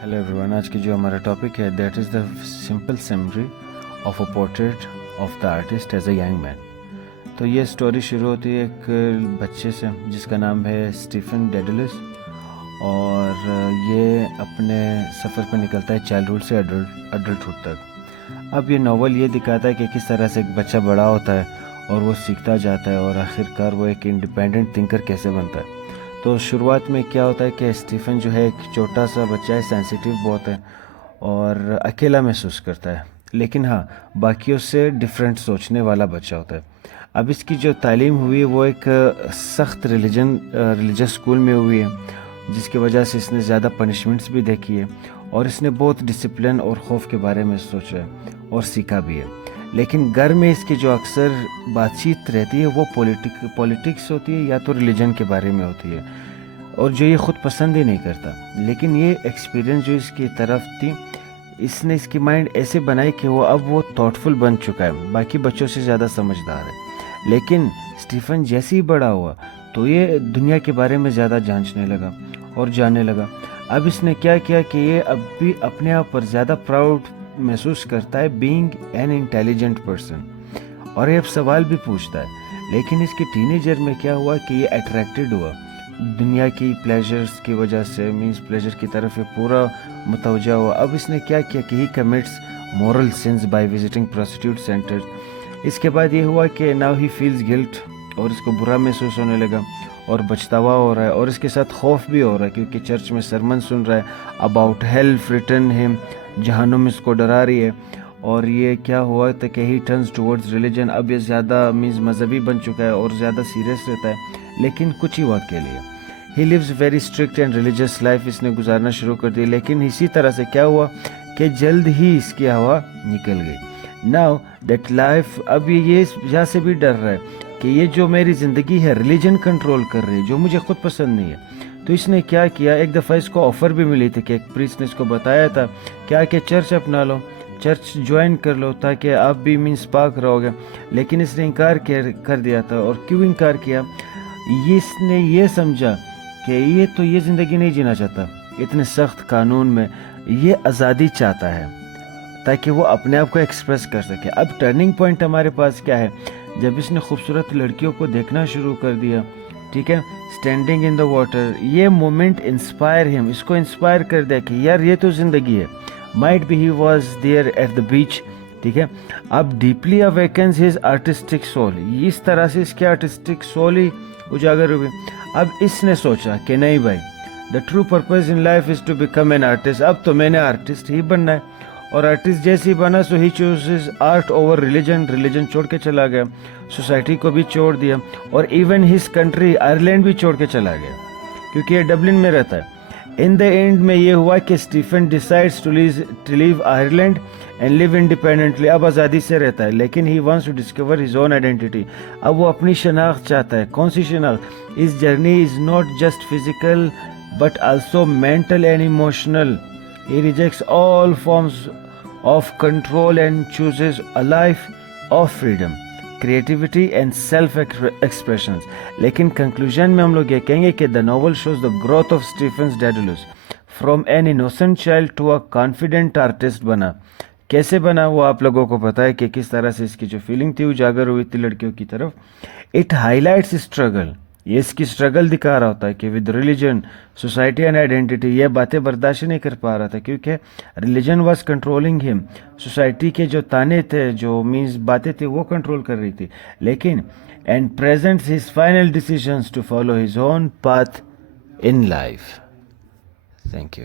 Hello everyone, आज की जो हमारा टॉपिक है that is the simple summary of a portrait of the artist as a young man. तो ये स्टोरी शुरू होती है एक बच्चे से जिसका नाम है स्टीफन डेडलस, और ये अपने सफ़र पर निकलता है चाइल्डहुड से अडल्टहुड तक। अब ये नावल ये दिखाता है कि किस तरह से एक बच्चा बड़ा होता है और वो सीखता जाता है और आखिरकार वो एक इंडिपेंडेंट थिंकर कैसे बनता है। तो शुरुआत में क्या होता है कि स्टीफन जो है एक छोटा सा बच्चा है, सेंसिटिव बहुत है और अकेला महसूस करता है, लेकिन हाँ बाकियों से डिफरेंट सोचने वाला बच्चा होता है। अब इसकी जो तालीम हुई है वो एक सख्त रिलीजियस स्कूल में हुई है, जिसकी वजह से इसने ज़्यादा पनिशमेंट्स भी देखी है और इसने बहुत डिसिप्लिन और खौफ के बारे में सोचा है और सीखा भी है। लेकिन घर में इसकी जो अक्सर बातचीत रहती है वो पॉलिटिक्स होती है या तो रिलीजन के बारे में होती है, और जो ये ख़ुद पसंद ही नहीं करता। लेकिन ये एक्सपीरियंस जो इसकी तरफ थी, इसने इसकी माइंड ऐसे बनाई कि वो थॉटफुल बन चुका है, बाकी बच्चों से ज़्यादा समझदार है। लेकिन स्टीफन जैसे ही बड़ा हुआ तो ये दुनिया के बारे में ज़्यादा जांचने लगा और जानने लगा। अब इसने क्या किया कि ये अब भी अपने आप पर ज़्यादा प्राउड महसूस करता है बीइंग एन इंटेलिजेंट पर्सन, और ये अब सवाल भी पूछता है। लेकिन इसके टीनेजर में क्या हुआ कि ये अट्रैक्टेड हुआ दुनिया की प्लेजर्स की वजह से, मींस प्लेजर की तरफ ये पूरा मुतवज्जा हुआ। अब इसने क्या किया कि he commits moral sins by visiting prostitute centres. इसके बाद ये हुआ कि नाउ ही फील्स गिल्ट, और इसको बुरा महसूस होने लगा और पछतावा हो रहा है, और इसके साथ खौफ भी हो रहा है क्योंकि चर्च में सरमन सुन रहा है अबाउट हेल रिटन हिम, जहन्नुम इसको डरा रही है। और ये क्या हुआ था कि ही टर्न्स टुवर्ड्स रिलीजन। अब ये ज़्यादा मीन्स मजहबी बन चुका है और ज़्यादा सीरियस रहता है, लेकिन कुछ ही वक्त के लिए। He lives very strict and religious life इसने गुजारना शुरू कर दी। लेकिन इसी तरह से क्या हुआ कि जल्द ही इसकी हवा निकल गई। नाउ दैट लाइफ, अब ये यहाँ से भी डर रहा है कि ये जो मेरी ज़िंदगी है रिलीजन कंट्रोल कर रही है, जो मुझे खुद पसंद नहीं है। तो इसने क्या किया, एक दफ़ा इसको ऑफ़र भी मिली थी कि एक प्रीस्ट ने इसको बताया था क्या कि चर्च अपना लो, चर्च ज्वाइन कर लो ताकि आप भी मीन्स पाक रहोगे। लेकिन इसने इनकार कर दिया था। और क्यों इनकार किया, इसने ये समझा कि ये ज़िंदगी नहीं जीना चाहता इतने सख्त कानून में, ये आज़ादी चाहता है ताकि वो अपने आप को एक्सप्रेस कर सके। अब टर्निंग पॉइंट हमारे पास क्या है, जब इसने खूबसूरत लड़कियों को देखना शुरू कर दिया, ठीक है, स्टैंडिंग इन द वाटर, ये मोमेंट इंस्पायर हिम, इसको इंस्पायर कर दिया कि यार ये तो ज़िंदगी है। Might be he was there at the beach, ठीक है। अब deeply awakens his artistic soul, इस तरह से इसके आर्टिस्टिक सोल ही उजागर हुए। अब इसने सोचा कि नहीं भाई, the true purpose in life is to become an artist. अब तो मैंने आर्टिस्ट ही बनना है, और आर्टिस्ट जैसे ही बना so he chooses art over religion छोड़ के चला गया, सोसाइटी को भी छोड़ दिया, और इवन हिज कंट्री आयरलैंड भी छोड़ के चला गया क्योंकि ये डबलिन में रहता है। इन द एंड में ये हुआ कि Stephen decides to leave Ireland and live independently. अब आज़ादी से रहता है, लेकिन he wants to discover his own identity. अब वो अपनी शनाख्त चाहता है। कौन सी शनाख्त? इस journey is not just physical but also mental and emotional. He rejects all forms of control and chooses a life of freedom, creativity and self-expressions. लेकिन कंक्लूजन में हम लोग ये कहेंगे कि the novel shows the growth of Stephen Dedalus from an innocent child to a confident artist बना। कैसे बना वो आप लोगों को पता है कि किस तरह से इसकी जो फीलिंग थी उजागर हुई थी लड़कियों की तरफ। इट हाईलाइट्स स्ट्रगल, ये इसकी स्ट्रगल दिखा रहा होता है कि with religion, society and identity, ये बातें बर्दाश्त नहीं कर पा रहा था क्योंकि religion was controlling him. Society के जो ताने थे, जो मीन्स बातें थी, वो कंट्रोल कर रही थी। लेकिन and presents his final decisions to follow his own path in life. Thank you.